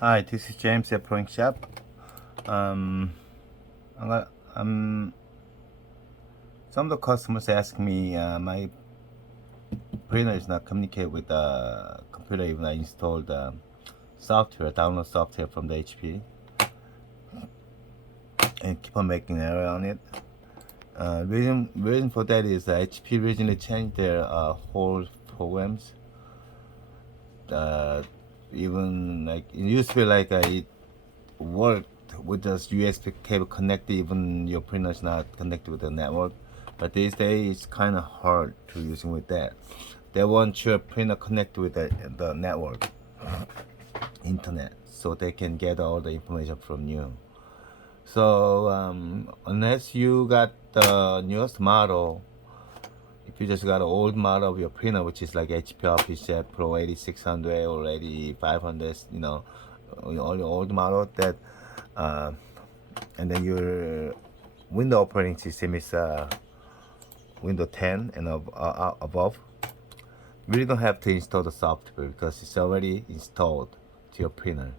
Hi, this is James at Proinkshop. Um, some of the customers ask me my printer is not communicate with the computer even I installed software, download software from the HP, and keep on making error on it. Reason for that is HP recently changed their whole programs. Uh, Even like it used to be like it worked with just USB cable connected, even your printer is not connected with the network. But these days it's kind of hard to using with that. They want your printer connected with the network, internet, so they can get all the information from you. So unless you got the newest model, if you just got an old model of your printer, which is like HP OfficeJet Pro 8600 or 8500, all your old model that, uh, and then your Windows operating system is Windows 10 and above, you really don't have to install the software because it's already installed to your printer.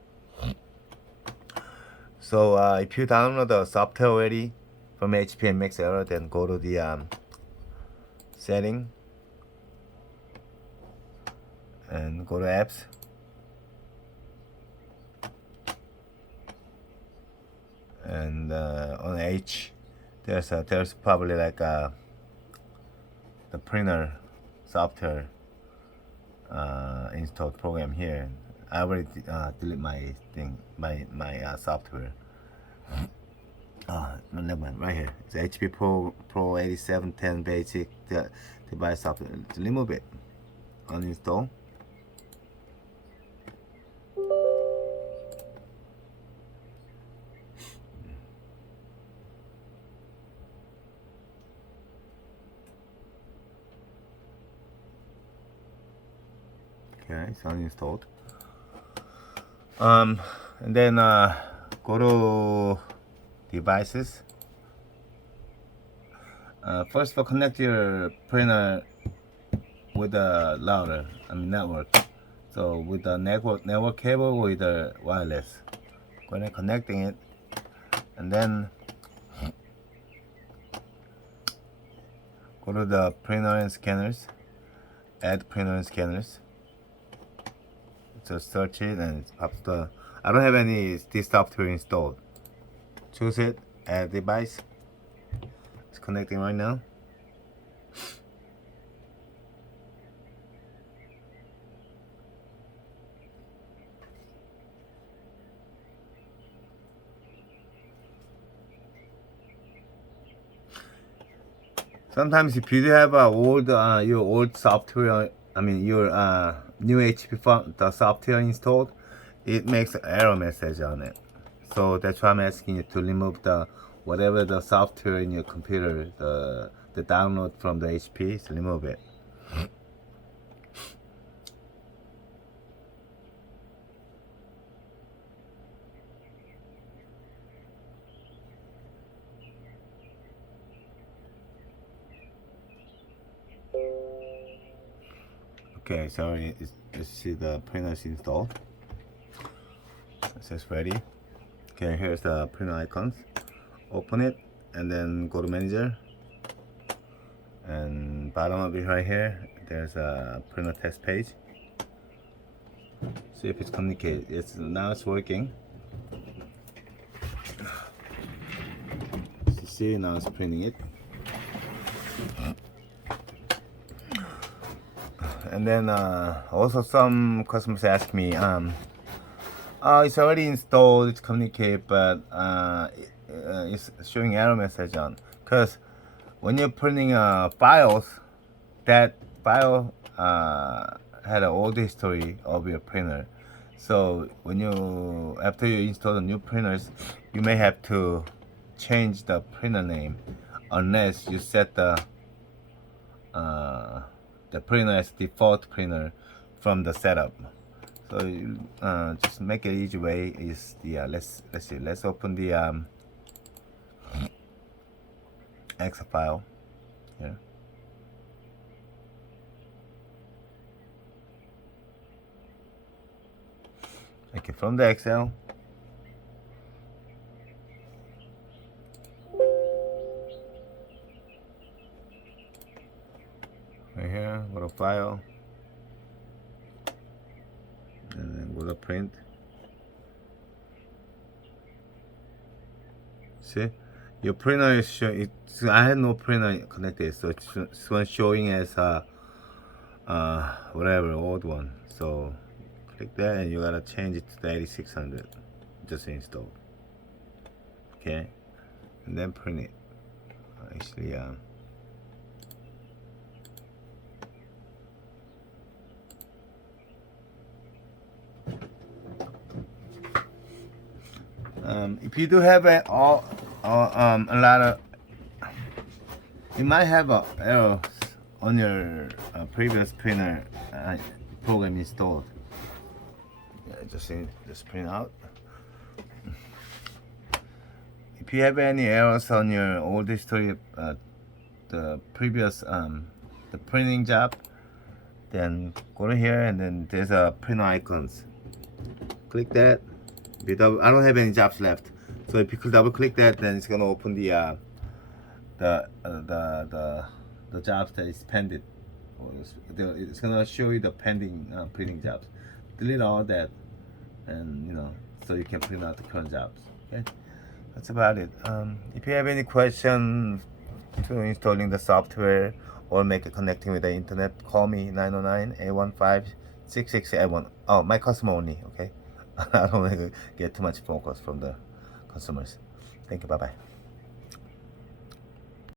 So if you download the software already from HP and makes error, then go to the setting and go to apps. And on H, there's probably like the printer software installed program here. I already delete my thing, my software. No, never mind. Right here, it's HP Pro 8710 basic device software. Remove it, uninstall. Okay, it's uninstalled. And then go to devices. First of all, connect your printer with the router, network. So with the network cable with the wireless. Go ahead connecting it, and then go to the printer and scanners. Add printer and scanners. Just search it and it pops the. I don't have any this software installed. Choose it. Add device. It's connecting right now. Sometimes if you have your old software, your new HP the software installed, it makes an error message on it. So that's why I'm asking you to remove the whatever the software in your computer, the download from the HP, so remove it. Okay, so you see the printer is installed. It says ready. Okay, here's the printer icons. Open it and then go to manager. And bottom of it right here, there's a printer test page. See if it's communicated. Now it's working. See, now it's printing it. And then also some customers ask me, it's already installed, it's communicate, but it's showing error message on. Because when you're printing files, that file had an old history of your printer. So after you install the new printers, you may have to change the printer name unless you set the printer as default printer from the setup. So just make it easy way is the let's open the Excel file here. Okay, from the Excel. Right here, go to file, and then go to print. See, your printer is showing. I had no printer connected, so it's showing as whatever old one. So click that, and you gotta change it to the 8600. Just installed. Okay, and then print it. Actually, if you do have a lot of, you might have a error on your previous printer program installed. Yeah, just print out. If you have any errors on your old history, the previous the printing job, then go to here and then there's a print icons. Click that. I don't have any jobs left, so if you double click that, then it's gonna open the jobs that is pending. It's gonna show you the pending printing jobs. Delete all that, and so you can print out the current jobs. Okay, that's about it. If you have any question to installing the software or make it connecting with the internet, call me 909-815-6681. Oh, my customer only. Okay, I don't want to get too much focus from the consumers. Thank you. Bye bye.